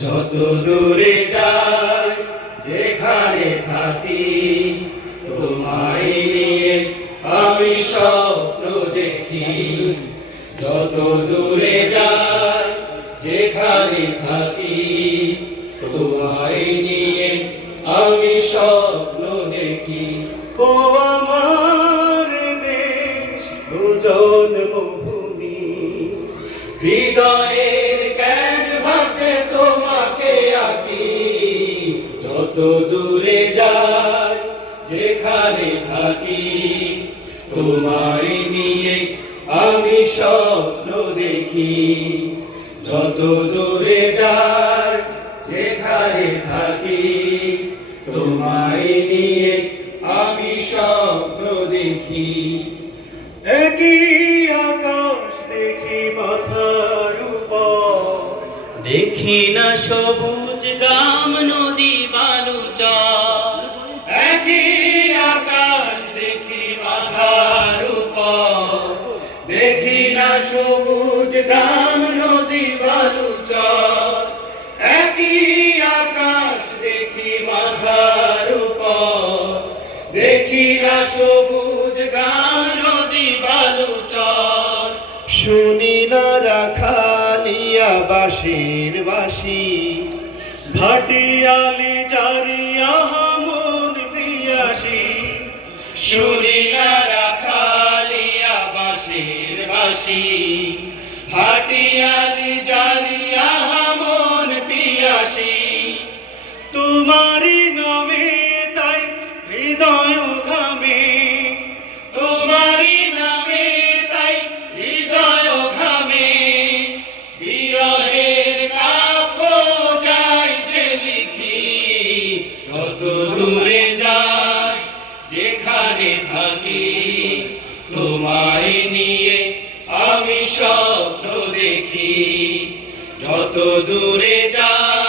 যত দূরে যাই যেখানে থাকি তোমায় নিয়ে আমি স্বপ্ন দেখি। যত দূরে যাই যেখানে থাকি তোমায় নিয়ে আমি স্বপ্ন দেখি। ও আমার দেশ ও জন্মভূমি, হৃদয়ের ক্যানভাসে তোমাকে আঁকি। যত দূরে যাই যেখানে থাকি তোমায় নিয়ে আমি স্বপ্ন দেখি। যত দূরে যাই যেখানে থাকি তোমায় নিয়ে আমি স্বপ্ন দেখি। একই আকাশ দেখি মাথার উপর, দেখি না সবুজ গ্রাম নদী বালুচর। একই আকাশ দেখি মাথার উপর, দেখি না সবুজ গ্রাম নদী বালুচর। একই আকাশ দেখি মাথার উপর, দেখি না সবুজ গ্রাম নদী বালুচর। শুনি না রাখালিয়া বাঁশির বাঁশি, ভাটিয়ালি জারিয়া মন প্রিয়াসী। শুনি না রাখালিয়া বাঁশির বাঁশি, ভাটিয়ালি জারিয়া মন প্রিয়াসী। তোমারি নামে তাই হৃদয় ঘামে, তোমারি নামে তাই হৃদয় ঘামে। বিরহের কাব্য যাই যে লিখি, কত দূরে যাই যেখানে থাকি তোমায় নিয়ে আমি স্বপ্ন দেখি। যত দূরে যাই